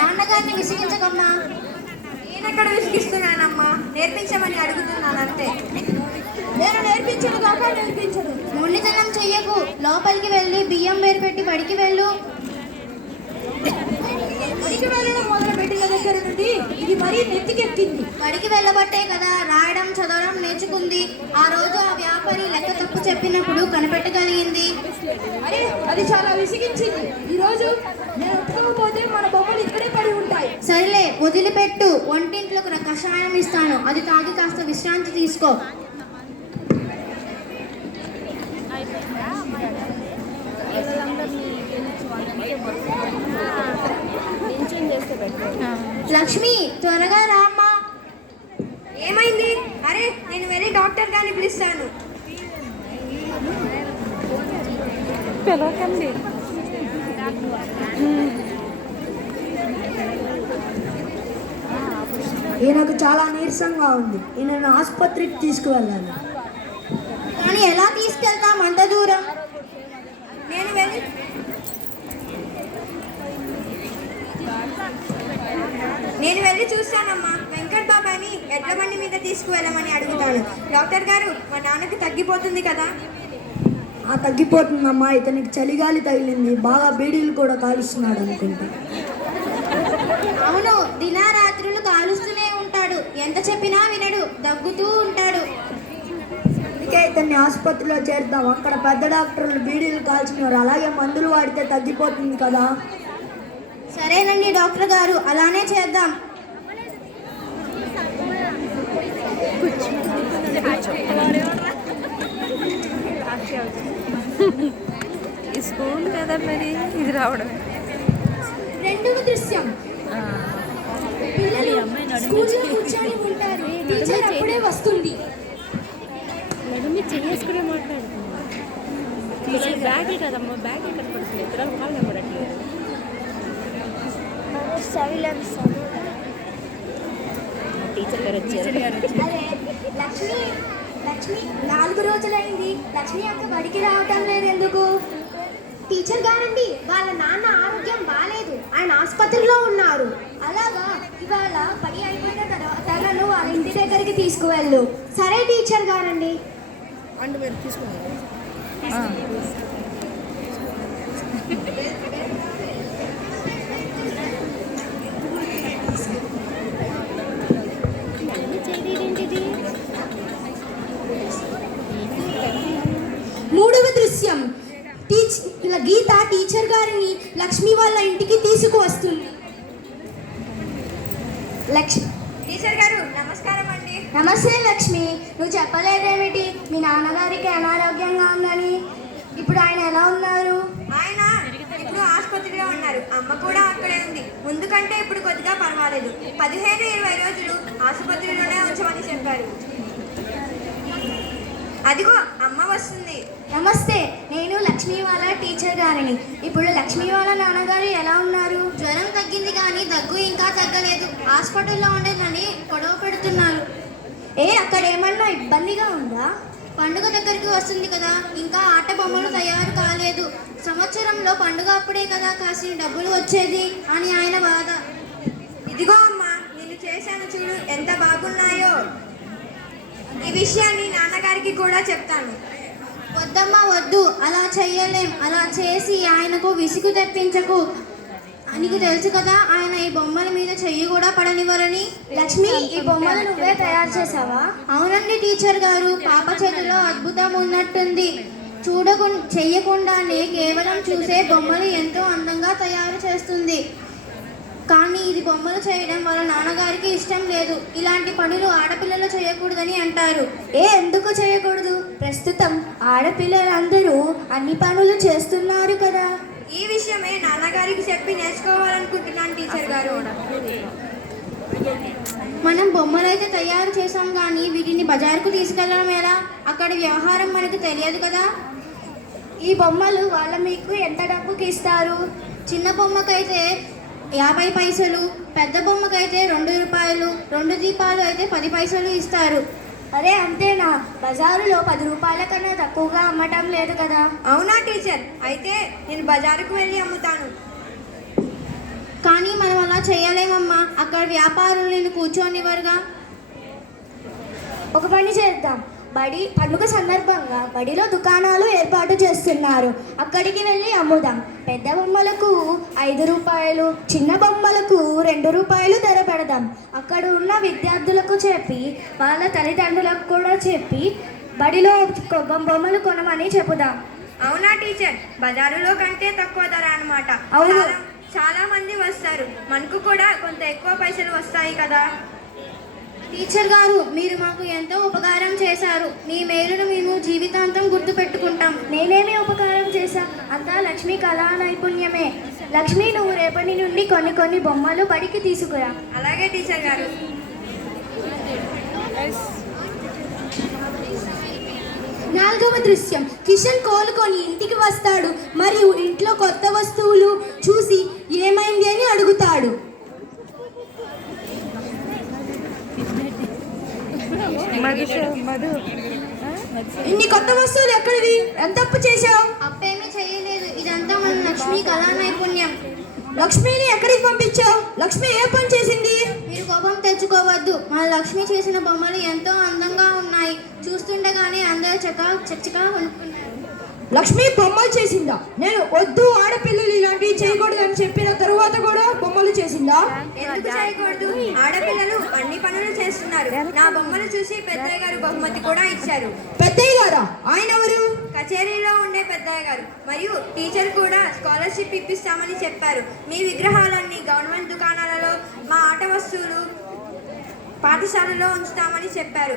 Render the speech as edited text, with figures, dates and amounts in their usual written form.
నాన్నగారిని విసిగించకమ్మా. నేనెక్కడ విసిగిస్తున్నానమ్మా, నేర్పించమని అడుగుతున్నాను అంతే. నేను నేర్పించడు కాక నేర్పించడు. మొండితనం చెయ్యకు. లోపలికి వెళ్ళి బియ్యం వేరు పెట్టి బడికి వెళ్ళు. బడికి వెళ్ళడం మొదలు పెట్టిన దగ్గర నుండి ఇది మరీ నెత్తికెక్కింది. బడికి వెళ్ళబట్టే కదా రాయడం చదవడం నేర్చుకుంది. ఆ రోజు ఆ వ్యాపారి లెక్క తప్పు చెప్పినప్పుడు కనిపెట్టగలిగింది. అరే అది చాలా విసిగించింది. ఈరోజు నేను ఒప్పుకోకపోతే మన బొమ్మలు ఇక్కడే పడి ఉంటాయి. సరేలే వదిలిపెట్టు. వంటింట్లో కషాయం ఇస్తాను, అది తాగి కాస్త విశ్రాంతి తీసుకో. లక్ష్మి త్వరగా రామ్మా. ఏమైంది? అరే నేను వెళ్ళి డాక్టర్ గారిని పిలుస్తాను. ఈయనకు చాలా నీరసంగా ఉంది. ఈయనను ఆసుపత్రికి తీసుకువెళ్ళాలి. కానీ ఎలా తీసుకెళ్తాం అంత దూరం? నేను వెళ్ళి చూస్తానమ్మా. వెంకట్ బాబాని ఎడ్ల బండి మీద తీసుకువెళ్ళమని అడుగుతాను. డాక్టర్ గారు, మా నాన్నకి తగ్గిపోతుంది కదా? తగ్గిపోతుందమ్మా. ఇతనికి చలిగాలి తగిలింది. బాగా బీడీలు కూడా కాలుస్తున్నాడు అనుకుంటా. అవును, దినారాత్రులు కాలుస్తూనే ఉంటాడు. ఎంత చెప్పినా వినడు, దగ్గుతూ ఉంటాడు. అందుకే ఇతన్ని ఆసుపత్రిలో చేరుతాం. అక్కడ పెద్ద డాక్టర్లు బీడీలు కాల్చినారు. అలాగే మందులు వాడితే తగ్గిపోతుంది కదా. సరేనండి డాక్టర్ గారు, అలానే చేద్దాం. స్కూల్ కదా మరి ఇది రావడం. రెండవ దృశ్యం. పిల్లలు స్కూల్లో కూర్చొని ఉంటారు. టీచర్ అప్పుడే వస్తుంది. చేసుకునే మాట్లాడుతుంది. బ్యాగ్ కదమ్మా, బ్యాగ్ ఎక్కడ పడుతుంది? ఇతరులు కాళ్ళు ఇవ్వట్లేదు. టీచర్ గారు వచ్చారు. లక్ష్మి లక్ష్మి 4 రోజులైంది. లక్ష్మి అక్క బడికి రావటం లేదు ఎందుకు? టీచర్ గారండి, వాళ్ళ నాన్న ఆరోగ్యం బాగాలేదు, ఆయన ఆసుపత్రిలో ఉన్నారు. అలాగా, ఇవాళ పని అయిపోయిన తర్వాత తనను వాళ్ళ ఇంటి దగ్గరికి తీసుకువెళ్ళు. సరే టీచర్ గారండి. అంటే మీరు తీసుకున్నారు. మూడవ దృశ్యం. గీత టీచర్ గారిని లక్ష్మి వాళ్ళ ఇంటికి తీసుకువస్తుంది. టీచర్ గారు నమస్కారం అండి. నమస్తే లక్ష్మి, నువ్వు చెప్పలేదేమిటి మీ నాన్నగారికి అనారోగ్యంగా ఉందని? ఇప్పుడు ఆయన ఎలా ఉన్నారు? ఆయన ఇప్పుడు ఆసుపత్రిలో ఉన్నారు. అమ్మ కూడా అక్కడే ఉంది. ముందు కంటే ఇప్పుడు కొద్దిగా పర్వాలేదు. 15-20 రోజులు ఆసుపత్రిలోనే ఉంచమని చెప్పారు. అదిగో అమ్మ వస్తుంది. నమస్తే, నేను లక్ష్మి వాళ్ళ టీచర్ గారిని. ఇప్పుడు లక్ష్మి వాళ్ళ నాన్నగారు ఎలా ఉన్నారు? జ్వరం తగ్గింది కానీ దగ్గు ఇంకా తగ్గలేదు. హాస్పిటల్లో ఉండేదని గొడవ పెడుతున్నారు. అక్కడ ఏమన్నా ఇబ్బందిగా ఉందా? పండుగ దగ్గరికి వస్తుంది కదా, ఇంకా ఆట బొమ్మలు తయారు కాలేదు. సంవత్సరంలో పండుగ అప్పుడే కదా కాసిన డబ్బులు వచ్చేది అని ఆయన బాధ. ఇదిగో అమ్మా, నేను చేశాను చూడు, ఎంత బాగున్నాయో. ఈ విషయాన్ని నాన్నగారికి కూడా చెప్తాను. వద్దమ్మా వద్దు, అలా చెయ్యలేం. అలా చేసి ఆయనకు విసుగు తెప్పించకు. నీకు తెలుసు కదా ఆయన ఈ బొమ్మల మీద చెయ్యి కూడా పడనివ్వరని. లక్ష్మి, ఈ బొమ్మలు నువ్వే తయారు చేసావా? అవునండి టీచర్ గారు, పాప చేతిలో అద్భుతం ఉన్నట్టుంది. చెయ్యకుండానే కేవలం చూసే బొమ్మలు ఎంతో అందంగా తయారు చేస్తుంది. కానీ ఇది బొమ్మలు చేయడం వాళ్ళ నాన్నగారికి ఇష్టం లేదు. ఇలాంటి పనులు ఆడపిల్లలు చేయకూడదని అంటారు. ఎందుకు చేయకూడదు? ప్రస్తుతం ఆడపిల్లలందరూ అన్ని పనులు చేస్తున్నారు కదా. ఈ విషయమే నాన్నగారికి చెప్పి నేర్చుకోవాలనుకుంటున్నాను టీచర్ గారు. మనం బొమ్మలైతే తయారు చేసాం కానీ వీటిని బజారుకు తీసుకెళ్ళడం ఎలా? అక్కడ వ్యవహారం మనకు తెలియదు కదా. ఈ బొమ్మలు వాళ్ళ మీకు ఎంత డబ్బుకి ఇస్తారు? చిన్న బొమ్మకైతే 50 పైసలు, పెద్ద బొమ్మకైతే 2 రూపాయలు, 2 దీపాలు అయితే 10 పైసలు ఇస్తారు. అరే అంతేనా? బజారులో 10 రూపాయల కన్నా తక్కువగా అమ్మటం లేదు కదా. అవునా టీచర్? అయితే నేను బజారుకు వెళ్ళి అమ్ముతాను. కానీ మనం అలా చేయలేమమ్మా, అక్కడ వ్యాపారులు నేను కూర్చోనివ్వరుగా. ఒక పని చేద్దాం. పండుగ సందర్భంగా బడిలో దుకాణాలు ఏర్పాటు చేస్తున్నారు. అక్కడికి వెళ్ళి అమ్ముదాం. పెద్ద బొమ్మలకు 5 రూపాయలు, చిన్న బొమ్మలకు 2 రూపాయలు ధర పెడదాం. అక్కడ ఉన్న విద్యార్థులకు చెప్పి వాళ్ళ తల్లిదండ్రులకు కూడా చెప్పి బడిలో బొమ్మలు కొనమని చెప్పుదాం. అవునా టీచర్, బజారులో కంటే తక్కువ ధర అన్నమాట. అవును. చాలా మంది వస్తారు, మనకు కూడా కొంత ఎక్కువ పైసలు వస్తాయి కదా. టీచర్ గారు, మీరు మాకు ఎంతో ఉపకారం చేశారు. మీ మేలును మేము జీవితాంతం గుర్తుపెట్టుకుంటాం. నేనేమి ఉపకారం చేశా? అంతా లక్ష్మి కళా నైపుణ్యమే. లక్ష్మి, నువ్వు రేపటి నుండి కొన్ని బొమ్మలు బడికి తీసుకురా. అలాగే టీచర్ గారు. నాలుగవ దృశ్యం. కిషన్ కోలుకొని ఇంటికి వస్తాడు మరియు ఇంట్లో కొత్త వస్తువులు చూసి ఏమైంది అని అడుగుతాడు. మధు ఇన్ని కొత్త వస్తువులు ఎక్కడివి? ఎంత అప్పు చేశావు? అప్పేమీ చేయలేదు, ఇదంతా మన లక్ష్మి కళా నైపుణ్యం. లక్ష్మిని ఎక్కడికి పంపించావు? లక్ష్మి ఏ పని చేసింది? మీరు కోపం తెచ్చుకోవద్దు. మన లక్ష్మి చేసిన బొమ్మలు ఎంతో అందంగా ఉన్నాయి. చూస్తుండగానే అందరూ చక్కగా కొనుక్కున్నారు. లక్ష్మి బొమ్మలు చేసిందా? నేను వద్దు, ఆడపిల్లలు ఇలాంటివి చేయకూడదు అని చెప్పిన తరువాత కూడా బొమ్మలు చేసిందా? ఎందుకు చేయకూడదు? ఆడపిల్లలు అన్ని పనులు చేస్తున్నారు. నా బొమ్మలు చూసి పెద్దయ్య గారు బహుమతి కూడా ఇచ్చారు. పెద్దయ్య గారా? ఆయన ఎవరు? కచేరీలో ఉండే పెద్దయ్య గారు. మరియు టీచర్ కూడా స్కాలర్షిప్ ఇప్పిస్తామని చెప్పారు. మీ విగ్రహాలన్నీ గవర్నమెంట్ దుకాణాలలో, మా ఆట వస్తువులు పాఠశాలలో ఉంచుతామని చెప్పారు.